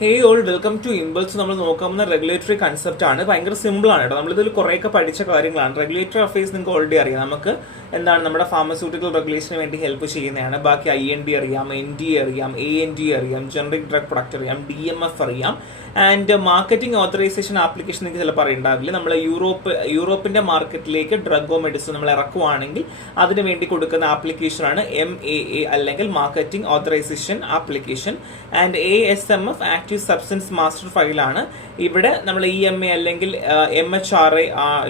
Hey all welcome to impulse. നമ്മൾ നോക്കാവുന്ന regulatory concept ആണ്. ഭയങ്കര സിമ്പിൾ ആണ് കേട്ടോ. നമ്മളിതിൽ കുറേയൊക്കെ പഠിച്ച കാര്യങ്ങളാണ്. റെഗുലേറ്ററി അഫയേഴ്സ് നിങ്ങൾക്ക് ഓൾറെഡി അറിയാം. നമുക്ക് എന്താണ് നമ്മുടെ ഫാർമസ്യൂട്ടിക്കൽ റെഗുലേഷന് വേണ്ടി ഹെൽപ്പ് ചെയ്യുന്നതാണ്. ബാക്കി IND അറിയാം, NDA അറിയാം, AND അറിയാം, ജനറിക് ഡ്രഗ് പ്രൊഡക്റ്റ് അറിയാം, DMF അറിയാം. ആൻഡ് മാർക്കറ്റിംഗ് ഓതറൈസേഷൻ ആപ്ലിക്കേഷൻ നിങ്ങൾക്ക് ചിലപ്പോൾ അറിയുണ്ടാവില്ല. നമ്മൾ യൂറോപ്പിന്റെ മാർക്കറ്റിലേക്ക് ഡ്രഗോ മെഡിസിൻ നമ്മൾ ഇറക്കുവാണെങ്കിൽ അതിന് വേണ്ടി കൊടുക്കുന്ന ആപ്ലിക്കേഷനാണ് MAA അല്ലെങ്കിൽ marketing authorization application. And ASMF active substance master ഫയലാണ്. ഇവിടെ നമ്മൾ EMA അല്ലെങ്കിൽ MHRA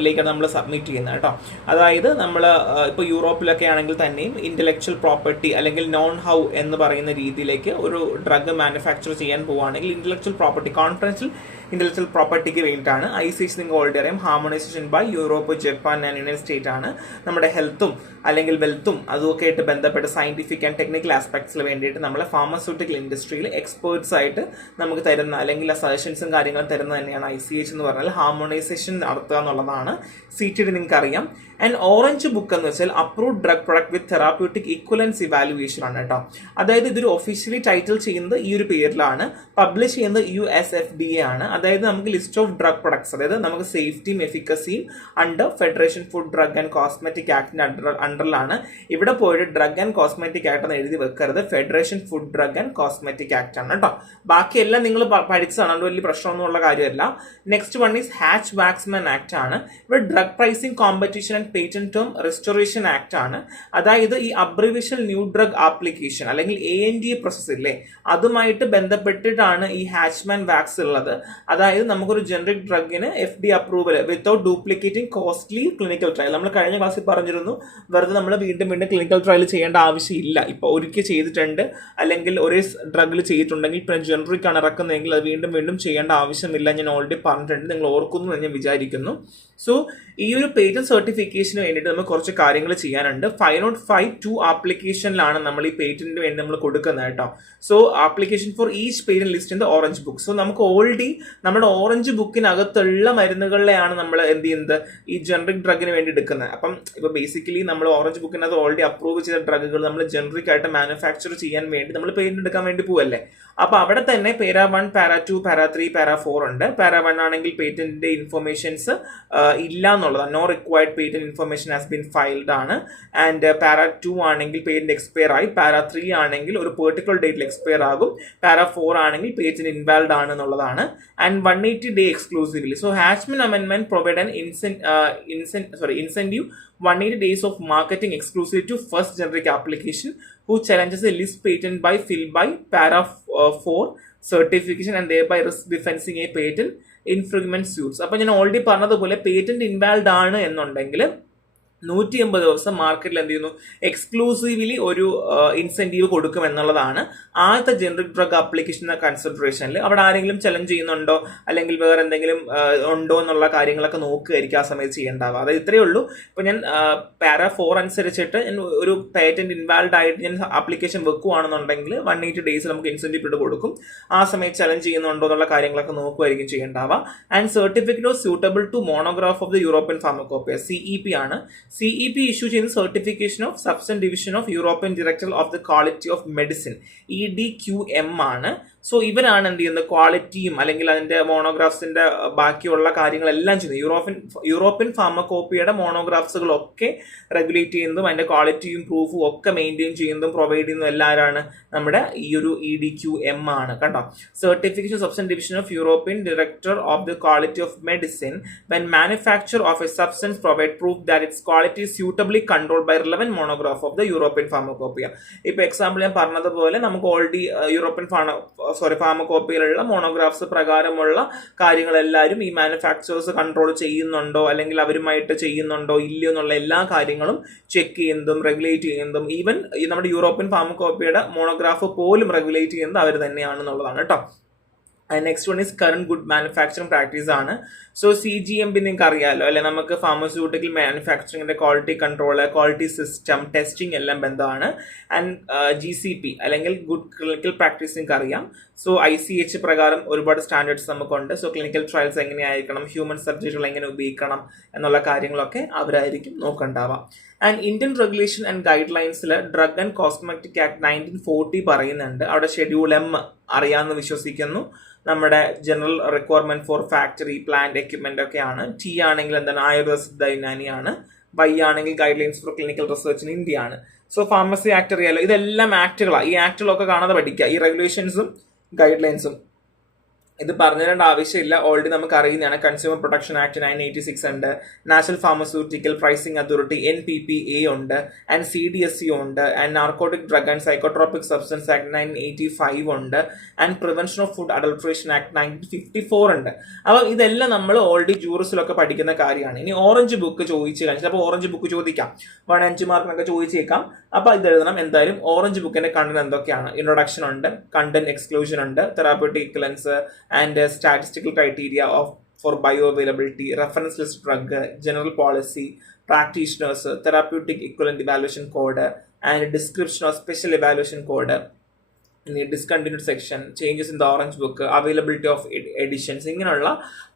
ലേക്കാണ് നമ്മൾ സബ്മിറ്റ് ചെയ്യുന്നത് കേട്ടോ. അതായത് നമ്മൾ ഇപ്പോൾ യൂറോപ്പിലൊക്കെ ആണെങ്കിൽ തന്നെയും ഇന്റലക്ച്വൽ പ്രോപ്പർട്ടി അല്ലെങ്കിൽ നോൺ ഹൗ എന്ന് പറയുന്ന രീതിയിലേക്ക് ഒരു ഡ്രഗ് മാനുഫാക്ചർ ചെയ്യാൻ പോവുകയാണെങ്കിൽ ഇന്റലക്ച്വൽ പ്രോപ്പർട്ടി കോൺഫറൻസിൽ ഇന്റലക്ച്വൽ പ്രോപ്പർട്ടിക്ക് വേണ്ടിയിട്ടാണ്. ICH നിങ്ങൾക്ക് ഓൾറെഡി അറിയാം, harmonization by Europe, Japan and united state ആണ്. നമ്മുടെ ഹെൽത്തും അല്ലെങ്കിൽ വെൽത്തും അതുമൊക്കെ ആയിട്ട് ബന്ധപ്പെട്ട സയന്റിഫിക് ആൻഡ് ടെക്നിക്കൽ ആസ്പെക്ട്സിൽ വേണ്ടിയിട്ട് നമ്മളെ ഫാർമസ്യൂട്ടിക്കൽ ഇൻഡസ്ട്രിയിൽ എക്സ്പേർട്സ് ആയിട്ട് നമുക്ക് തരുന്ന അല്ലെങ്കിൽ സജഷൻസും കാര്യങ്ങളും തരുന്നത് തന്നെയാണ് ICH എന്ന് പറഞ്ഞാൽ. ഹാർമോണൈസേഷൻ നടത്തുക എന്നുള്ളതാണ്. CTD നിങ്ങൾക്ക് അറിയാം. ആൻഡ് ഓറഞ്ച് ബുക്ക് എന്ന് വെച്ചാൽ അപ്രൂവ്ഡ് ഡ്രഗ് പ്രൊഡക്റ്റ് വിത്ത് തെറാപ്യൂട്ടിക് ഇക്വലൻസ് ഇവാലുവേഷൻ ആണ് കേട്ടോ. അതായത് ഇതൊരു ഒഫീഷ്യലി ടൈറ്റിൽ ചെയ്യുന്നത് ഈ ഒരു പേരിലാണ്. പബ്ലിഷ് ചെയ്യുന്നത് USFDA ആണ്. അതായത് നമുക്ക് ലിസ്റ്റ് ഓഫ് ഡ്രഗ് പ്രൊഡക്ട്സ്, അതായത് നമുക്ക് സേഫ്റ്റിയും എഫിക്കസിയും under federation food drug and cosmetic ആക്ടിന്റെ അണ്ടറിലാണ്. ഇവിടെ പോയിട്ട് ഡ്രഗ് ആൻഡ് കോസ്മെറ്റിക് ആക്ട് എന്ന് എഴുതി വെക്കരുത്, federation food drug and cosmetic act ആണ് കേട്ടോ. ബാക്കിയെല്ലാം നിങ്ങൾ പഠിച്ചതാണ്, അതുകൊണ്ട് വലിയ പ്രശ്നമൊന്നുമുള്ള കാര്യമല്ല. Next one is Hatch Waxman act ആണ്. ഇവിടെ drug pricing competition and patent term restoration act ആണ്. അതായത് ഈ അബ്രിവിഷൻ ന്യൂ ഡ്രഗ് ആപ്ലിക്കേഷൻ അല്ലെങ്കിൽ ANDA പ്രോസസ് ഇല്ലേ, അതുമായിട്ട് ബന്ധപ്പെട്ടിട്ടാണ് ഈ ഹാച്ച്മാൻ വാക്സ് ഉള്ളത്. അതായത് നമുക്കൊരു ജനറിക് ഡ്രഗിന് FDA approval without duplicating costly clinical trial. നമ്മൾ കഴിഞ്ഞ ക്ലാസ്സിൽ പറഞ്ഞിരുന്നു, വെറുതെ നമ്മൾ വീണ്ടും ക്ലിനിക്കൽ ട്രയൽ ചെയ്യേണ്ട ആവശ്യമില്ല. ഇപ്പോൾ ഒരിക്കൽ ചെയ്തിട്ടുണ്ട് അല്ലെങ്കിൽ ഒരേ ഡ്രഗിൽ ചെയ്തിട്ടുണ്ടെങ്കിൽ പിന്നെ ജനറിക് ആണ് ഇറക്കുന്നതെങ്കിൽ അത് വീണ്ടും ചെയ്യേണ്ട ആവശ്യമില്ല. ഞാൻ ഓൾറെഡി പറഞ്ഞിട്ടുണ്ട്, നിങ്ങൾ ഓർക്കുന്നു എന്ന് ഞാൻ വിചാരിക്കുന്നു. സോ ഈ ഒരു പേറ്റന്റ് സർട്ടിഫിക്കേഷന് വേണ്ടിയിട്ട് നമുക്ക് കുറച്ച് കാര്യങ്ങൾ ചെയ്യാനുണ്ട്. 505(2) ആപ്ലിക്കേഷനിലാണ് നമ്മൾ ഈ പേറ്റന്റിന് വേണ്ടി നമ്മൾ കൊടുക്കുന്നത് കേട്ടോ. So application for each patent list in the orange book. So നമുക്ക് ഓൾറെഡി നമ്മുടെ ഓറഞ്ച് ബുക്കിനകത്തുള്ള മരുന്നുകളിലെയാണ് നമ്മൾ എന്ത് ചെയ്യുന്നത്, ഈ ജനറിക് ഡ്രഗിന് വേണ്ടി എടുക്കുന്നത്. അപ്പം ഇപ്പൊ ബേസിക്കലി നമ്മൾ ഓറഞ്ച് ബുക്കിനകത്ത് ഓൾറെഡി അപ്രൂവ് ചെയ്ത ഡ്രഗുകൾ നമ്മൾ ജനറിക് ആയിട്ട് മാനുഫാക്ചർ ചെയ്യാൻ വേണ്ടി നമ്മൾ പേറ്റന്റ് എടുക്കാൻ വേണ്ടി പോവല്ലേ. അപ്പൊ അവിടെ തന്നെ പാര 1, പാര 2, പാര 3, പാര 4 ഉണ്ട്. പാര 1 ആണെങ്കിൽ പേറ്റന്റിന്റെ ഇൻഫർമേഷൻസ് ഇല്ല എന്നുള്ളതാണ്, no required patent information has been filed ആണ്. ആൻഡ് പാര 2 ആണെങ്കിൽ പേറ്റന്റ് എക്സ്പയർ ആയി. പാര 3 ആണെങ്കിൽ ഒരു പെർട്ടിക്കുലർ ഡേറ്റിൽ എക്സ്പയർ ആകും. പാര 4 ആണെങ്കിൽ പേറ്റന്റ് ഇൻവാലിഡ് ആണ് എന്നുള്ളതാണ്. And 180 day exclusively. So Hatchman amendment provide an incentive 180 days of marketing exclusive to first generic application who challenges a list patent by fill by para 4 certification and thereby risk defending a patent infringement suits. അപ്പോൾ ഞാൻ already പറഞ്ഞതുപോലെ patent invalid ആണ് എന്നുണ്ടെങ്കിൽ 180 ദിവസം മാർക്കറ്റിൽ എന്ത് ചെയ്യുന്നു, exclusively ഒരു ഇൻസെന്റീവ് കൊടുക്കും എന്നുള്ളതാണ് ആദ്യത്തെ ജനറിക് ഡ്രഗ് ആപ്ലിക്കേഷൻ കൺസിഡറേഷനിൽ. അവിടെ ആരെങ്കിലും ചലഞ്ച് ചെയ്യുന്നുണ്ടോ അല്ലെങ്കിൽ വേറെ എന്തെങ്കിലും ഉണ്ടോ എന്നുള്ള കാര്യങ്ങളൊക്കെ നോക്കുകയായിരിക്കും ആ സമയത്ത് ചെയ്യേണ്ടാവുക. അതായത് ഇത്രയേ ഉള്ളൂ. ഇപ്പൊ ഞാൻ പാര 4 അനുസരിച്ചിട്ട് ഞാൻ ഒരു പേറ്റന്റ് ഇൻവാലിഡ് ആയിട്ട് ഞാൻ ആപ്ലിക്കേഷൻ വെക്കുകയാണെന്നുണ്ടെങ്കിൽ 180 days നമുക്ക് ഇൻസെന്റീവ് ഇട്ട് കൊടുക്കും. ആ സമയത്ത് ചലഞ്ച് ചെയ്യുന്നുണ്ടോ എന്നുള്ള കാര്യങ്ങളൊക്കെ നോക്കുമായിരിക്കും ചെയ്യേണ്ടാവുക. And certificate of suitable to monograph of the European pharmacopoeia CEP ആണ്. CEP ഇഷ്യൂ ചെയ്യുന്ന certification of substance division of European director of the quality of medicine EDQM ആണ്. സോ ഇവരാണ് എന്ത് ചെയ്യുന്നത്, ക്വാളിറ്റിയും അല്ലെങ്കിൽ അതിന്റെ മോണോഗ്രാഫ്സിന്റെ ബാക്കിയുള്ള കാര്യങ്ങളെല്ലാം ചെയ്യുന്നത്. യൂറോപ്യൻ ഫാർമക്കോപ്പിയുടെ മോണോഗ്രാഫ്സുകളൊക്കെ റെഗുലേറ്റ് ചെയ്യുന്നതും അതിന്റെ ക്വാളിറ്റിയും പ്രൂഫും ഒക്കെ മെയിൻറ്റെയിൻ ചെയ്യുന്നതും പ്രൊവൈഡ് ചെയ്യുന്നതും എല്ലാവരാണ് നമ്മുടെ ഈ ഒരു EDQM ആണ് കേട്ടോ. Certification substance division of European director of the quality of medicine when manufacture of a substance provide proof that its quality suitably controlled by relevant monograph of the European pharmacopoeia. ഇപ്പൊ example ഞാൻ പറഞ്ഞതുപോലെ നമുക്ക് already European ഫാർമക്കോപ്പിയിലുള്ള monographs പ്രകാരമുള്ള കാര്യങ്ങളെല്ലാവരും ഈ manufacturers control ചെയ്യുന്നുണ്ടോ അല്ലെങ്കിൽ അവരുമായിട്ട് ചെയ്യുന്നുണ്ടോ ഇല്ലയോ എന്നുള്ള എല്ലാ കാര്യങ്ങളും ചെക്ക് ചെയ്യുന്നതും റെഗുലേറ്റ് ചെയ്യുന്നതും ഈവൻ നമ്മുടെ യൂറോപ്യൻ ഫാർമക്കോപ്പിയുടെ മോണോഗ്രാഫ് പോലും റെഗുലേറ്റ് ചെയ്യുന്നത് അവർ തന്നെയാണെന്നുള്ളതാണ് കേട്ടോ. Next one is current good manufacturing practice ആണ്. സോ CGMP നിങ്ങൾക്ക് അറിയാമല്ലോ അല്ലെ, നമുക്ക് ഫാർമസ്യൂട്ടിക്കൽ മാനുഫാക്ചറിംഗിന്റെ quality control, quality system, testing എല്ലാം ബന്ധമാണ്. ആൻഡ് GCP അല്ലെങ്കിൽ ഗുഡ് ക്ലിനിക്കൽ പ്രാക്ടീസ് നിങ്ങൾക്ക് അറിയാം. സോ ICH പ്രകാരം ഒരുപാട് സ്റ്റാൻഡേർഡ്സ് നമുക്കുണ്ട്. സോ ക്ലിനിക്കൽ ട്രയൽസ് എങ്ങനെയായിരിക്കണം, ഹ്യൂമൻ സബ്ജക്റ്റുകൾ എങ്ങനെ ഉപയോഗിക്കണം എന്നുള്ള കാര്യങ്ങളൊക്കെ അവരായിരിക്കും നോക്കണ്ടാവാം. ആൻഡ് ഇന്ത്യൻ റെഗുലേഷൻ ആൻഡ് ഗൈഡ് ലൈൻസിൽ ഡ്രഗ് ആൻഡ് കോസ്മെറ്റിക് ആക്ട് 1940 പറയുന്നുണ്ട്. അവിടെ ഷെഡ്യൂൾ M അറിയാമെന്ന് വിശ്വസിക്കുന്നു. നമ്മുടെ general requirement for factory plant equipment ഒക്കെയാണ്. ടി ആണെങ്കിൽ എന്താണ് ആയുർവേദ സിദ്ധ യുനാനിയാണ്. വൈ ആണെങ്കിൽ ഗൈഡ് ലൈൻസ് for clinical research in India ആണ്. സോ ഫാർമസി ആക്ട് അറിയാലോ, ഇതെല്ലാം ആക്ടുകളാണ്. ഈ ആക്ടുകളൊക്കെ കാണാതെ പഠിക്കുക, ഈ റെഗുലേഷൻസും ഗൈഡ് ലൈൻസും. ഇത് പറഞ്ഞു തരേണ്ട ആവശ്യമില്ല, ഓൾറെഡി നമുക്ക് അറിയുന്നതാണ്. കൺസ്യൂമർ പ്രൊട്ടക്ഷൻ ആക്ട് 986 ഉണ്ട്, national pharmaceutical pricing authority NPPA ഉണ്ട്, ആൻഡ് CDSC ഉണ്ട്, and narcotic drug and psychotropic substance act 985 ഉണ്ട്, and prevention of food adulteration act 1954 ഉണ്ട്. അപ്പം ഇതെല്ലാം നമ്മൾ ഓൾറെഡി ജൂറിസിലൊക്കെ പഠിക്കുന്ന കാര്യമാണ്. ഇനി ഓറഞ്ച് ബുക്ക് ചോദിച്ചു കഴിഞ്ഞാൽ അപ്പോൾ ഓറഞ്ച് ബുക്ക് ചോദിക്കാം, 1-5 മാർക്കിനൊക്കെ ചോദിച്ചേക്കാം. അപ്പൊ ഇത് എഴുതണം എന്തായാലും. ഓറഞ്ച് ബുക്കിന്റെ കണ്ടന്റ് എന്തൊക്കെയാണ്? ഇൻട്രൊഡക്ഷൻ ഉണ്ട്, കണ്ടന്റ് എക്സ്ക്ലൂഷൻ ഉണ്ട്, therapeutic ഇക്വലൻസ് and statistical criteria for bioavailability, reference list drug, general policy, practitioners, therapeutic equivalent evaluation code, and description of special evaluation code. In the discontinued section, changes in the orange book, availability of editions, ഇങ്ങനെയുള്ള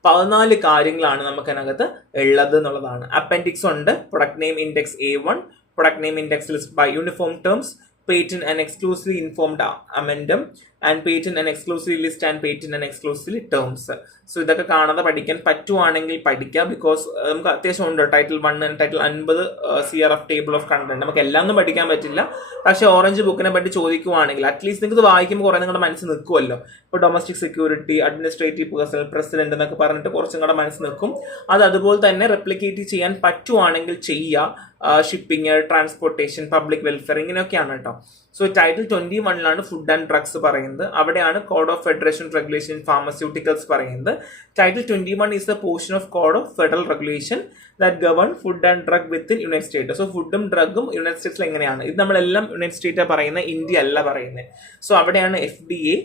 14 കാര്യങ്ങളാണ് നമുക്ക് അതിനകത്ത് ഉള്ളത് എന്നുള്ളതാണ്. Appendix ഉണ്ട്, product name index A1, product name index list by uniform terms, patent and exclusively informed amendum, and patent and exclusively list and patent and exclusively terms. So ഇതൊക്കെ കാണാതെ പഠിക്കാൻ പറ്റുവാണെങ്കിൽ പഠിക്കാം. ബിക്കോസ് നമുക്ക് അത്യാവശ്യം ഉണ്ട് title 1 and title 50 CRF table of content. നമുക്ക് എല്ലാം ഒന്നും പഠിക്കാൻ പറ്റില്ല, പക്ഷെ ഓറഞ്ച് ബുക്കിനെ പറ്റി ചോദിക്കുവാണെങ്കിൽ അറ്റ്ലീസ്റ്റ് നിങ്ങൾക്ക് ഇത് വായിക്കുമ്പോൾ കുറെ നിങ്ങളുടെ മനസ്സിൽ നിൽക്കുമല്ലോ. ഇപ്പോൾ domestic security, administrative personal, president എന്നൊക്കെ പറഞ്ഞിട്ട് കുറച്ചും കൂടെ മനസ്സിൽ നിൽക്കും. അത് അതുപോലെ തന്നെ റെപ്ലിക്കേറ്റ് ചെയ്യാൻ പറ്റുവാണെങ്കിൽ ചെയ്യുക. ഷിപ്പിംഗ്, ട്രാൻസ്പോർട്ടേഷൻ, പബ്ലിക് വെൽഫെയർ, ഇങ്ങനെയൊക്കെയാണ് കേട്ടോ. So title 21 food and drugs പറയുന്നത്. അവിടെയാണ് code of federation regulation pharmaceuticals പറയുന്നത്. Title 21 is the portion of code of federal regulation that govern food and drug within united state. So ഫുഡും ഡ്രഗും United സ്റ്റേറ്റ്സിൽ എങ്ങനെയാണ്? ഇത് നമ്മളെല്ലാം യുണൈറ്റഡ് സ്റ്റേറ്റ് പറയുന്നത്, India അല്ല പറയുന്നത്. സോ അവിടെയാണ് FDA,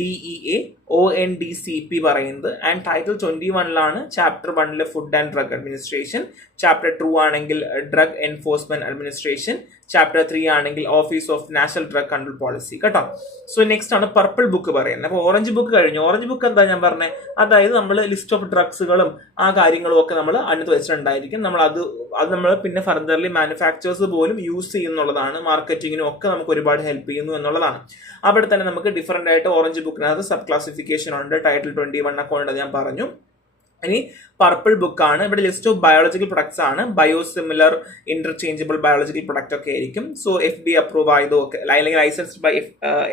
DEA, ONDCP പറയുന്നത്. And title 21 chapter 1 food and drug administration, chapter 2 ആണെങ്കിൽ ഡ്രഗ് എൻഫോഴ്സ്മെന്റ് അഡ്മിനിസ്ട്രേഷൻ, ചാപ്റ്റർ 3 ആണെങ്കിൽ office of national drug control policy കേട്ടോ. സോ നെക്സ്റ്റ് ആണ് പർപ്പിൾ ബുക്ക് പറയുന്നത്. അപ്പോൾ ഓറഞ്ച് ബുക്ക് കഴിഞ്ഞു. ഓറഞ്ച് ബുക്ക് എന്താ ഞാൻ പറഞ്ഞത്? അതായത് നമ്മൾ ലിസ്റ്റ് ഓഫ് ഡ്രഗ്സുകളും ആ കാര്യങ്ങളും ഒക്കെ നമ്മൾ അതിനകത്ത് വെച്ചിട്ടുണ്ടായിരിക്കും. നമ്മൾ അത് നമ്മൾ പിന്നെ ഫർദർലി മാനുഫാക്ചേഴ്സ് പോലും യൂസ് ചെയ്യുന്നുള്ളതാണ്. മാർക്കറ്റിങ്ങിനും ഒക്കെ നമുക്ക് ഒരുപാട് ഹെൽപ്പ് ചെയ്യുന്നു എന്നുള്ളതാണ്. അവിടെ തന്നെ നമുക്ക് ഡിഫറെന്റ് ആയിട്ട് ഓറഞ്ച് ബുക്കിനകത്ത് സബ് ക്ലാസിഫിക്കേഷൻ ഉണ്ട്. ടൈറ്റിൽ 21 ഒക്കെ ഉണ്ട്, ഞാൻ പറഞ്ഞു. ഇനി പർപ്പിൾ ബുക്കാണ്. ഇവിടെ ലിസ്റ്റ് ഓഫ് ബയോളജിക്കൽ പ്രൊഡക്ട്സ് ആണ്. ബയോസിമിലർ, ഇന്റർചേഞ്ചബിൾ ബയോളജിക്കൽ പ്രൊഡക്റ്റ് ഒക്കെ ആയിരിക്കും. സോ FDA അപ്രൂവ് ആയതും ഒക്കെ അല്ലെങ്കിൽ ലൈസൻസ്ഡ് ബൈ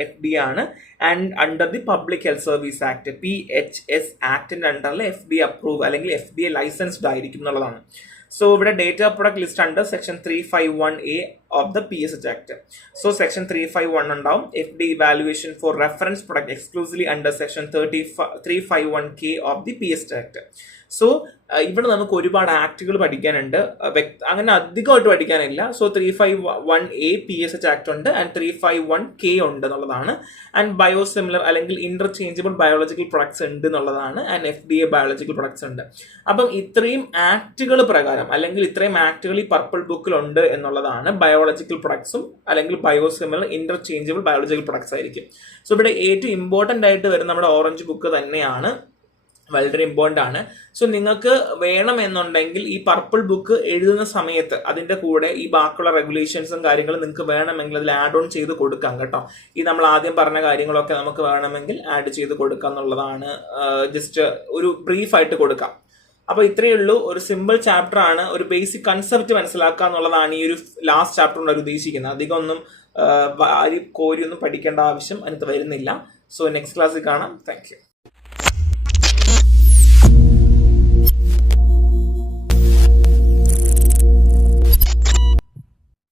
FDA ആണ്. And under the public health service act PHS ആക്ടിന്റെ അണ്ടറിൽ FDA അപ്രൂവ് അല്ലെങ്കിൽ FDA ലൈസൻസ്ഡ് ആയിരിക്കും എന്നുള്ളതാണ്. സോ ഇവിടെ data product list under section 351A of the PSH act. So section 351 ഉണ്ടാവും. FDA evaluation four reference product exclusively under section 351K of the PSH act. So ഇവിടെ നമുക്ക് ഒരുപാട് ആക്ടുകൾ പഠിക്കാനുണ്ട്, അങ്ങനെ അധികമായിട്ട് പഠിക്കാനില്ല. സോ 351A PSH ആക്ട് ഉണ്ട് and 351K ഉണ്ട് എന്നുള്ളതാണ്. ആൻഡ് ബയോസിമിലർ അല്ലെങ്കിൽ ഇന്റർചേഞ്ചബിൾ ബയോളജിക്കൽ പ്രൊഡക്ട്സ് ഉണ്ട് എന്നുള്ളതാണ്. ആൻഡ് FDA ബയോളജിക്കൽ പ്രൊഡക്ട്സ് ഉണ്ട്. അപ്പം ഇത്രയും ആക്ടുകൾ പ്രകാരം അല്ലെങ്കിൽ ഇത്രയും ആക്ടുകൾ ഈ പർപ്പിൾ ബുക്കിൽ ഉണ്ട് എന്നുള്ളതാണ്. ബയോളജിക്കൽ പ്രൊഡക്ട്സും അല്ലെങ്കിൽ ബയോസിമിലർ ഇന്റർചേഞ്ചബിൾ ബയോളജിക്കൽ പ്രൊഡക്ട്സ് ആയിരിക്കും. സോ ഇവിടെ ഏറ്റവും ഇമ്പോർട്ടന്റ് ആയിട്ട് വരുന്ന നമ്മുടെ ഓറഞ്ച് ബുക്ക് തന്നെയാണ്, വളരെ ഇമ്പോർട്ടൻ്റ് ആണ്. സോ നിങ്ങൾക്ക് വേണമെന്നുണ്ടെങ്കിൽ ഈ പർപ്പിൾ ബുക്ക് എഴുതുന്ന സമയത്ത് അതിന്റെ കൂടെ ഈ ബാക്കിയുള്ള റെഗുലേഷൻസും കാര്യങ്ങളും നിങ്ങൾക്ക് വേണമെങ്കിൽ അതിൽ ആഡ് ഓൺ ചെയ്ത് കൊടുക്കാം കേട്ടോ. ഈ നമ്മൾ ആദ്യം പറഞ്ഞ കാര്യങ്ങളൊക്കെ നമുക്ക് വേണമെങ്കിൽ ആഡ് ചെയ്ത് കൊടുക്കാം എന്നുള്ളതാണ്. ജസ്റ്റ് ഒരു ബ്രീഫ് ആയിട്ട് കൊടുക്കാം. അപ്പൊ ഇത്രയേ ഉള്ളൂ. ഒരു സിമ്പിൾ ചാപ്റ്റർ ആണ്. ഒരു ബേസിക് കൺസെപ്റ്റ് മനസ്സിലാക്കുക എന്നുള്ളതാണ് ഈ ഒരു ലാസ്റ്റ് ചാപ്റ്റർ കൊണ്ട് ഉദ്ദേശിക്കുന്നത്. അധികം ഒന്നും കോരിയൊന്നും പഠിക്കേണ്ട ആവശ്യം അതിനകത്ത് വരുന്നില്ല. സോ നെക്സ്റ്റ് ക്ലാസ്സിൽ കാണാം. Thank you.